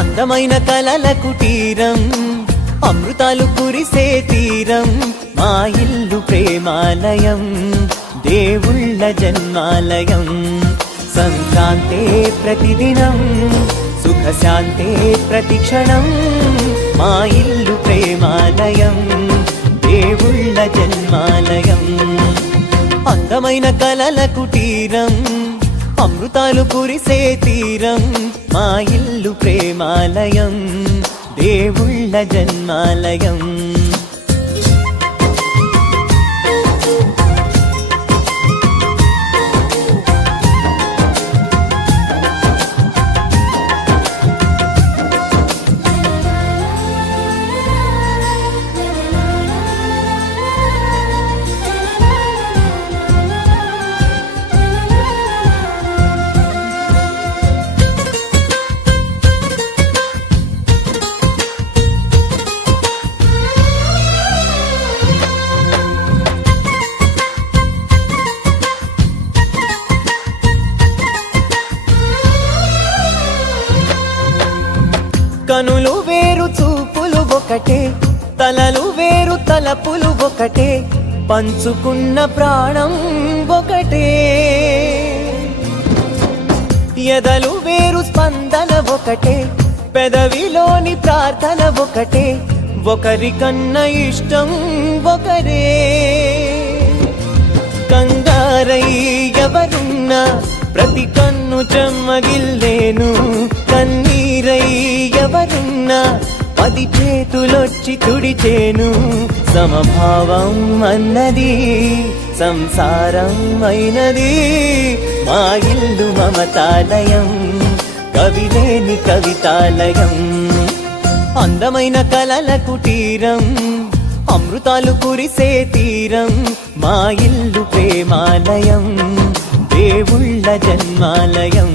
అందమైన కలల కుటీరం, అమృతాలు కురిసే తీరం, మా ఇల్లు ప్రేమాలయం, దేవుళ్ళ జన్మాలయం. సంక్రాంతే ప్రతిదినం, సుఖశాంతే ప్రతిక్షణం, మా ఇల్లు ప్రేమాలయం, దేవుళ్ళ జన్మాలయం. అందమైన కలల కుటీరం, అమృతాలు కురిసే తీరం, మా ఇల్లు ప్రేమాలయం, దేవుళ్ళ జన్మాలయం. కనులు వేరు చూపులు ఒకటే, తలలు వేరు తలపులు ఒకటే, పంచుకున్న ప్రాణం ఒకటే. ఎదలు వేరు స్పందన ఒకటే, పెదవిలోని ప్రార్థన ఒకటే, ఒకరికన్నా ఇష్టం ఒకరే. కంగారై ఎవరున్నా ప్రతి కన్ను చెమ్మగిల్లేను, కన్నీరై ఎవరున్నా 10 చేతులొచ్చి తుడిచేను. సమభావం అన్నది సంసారం అయినది, మా ఇల్లు మమతాలయం, కవిలేని కవితాలయం. అందమైన కలల కుటీరం, అమృతాలు కురిసే తీరం, మా ఇల్లు ప్రేమాలయం, దేవుళ్ళ జన్మాలయం.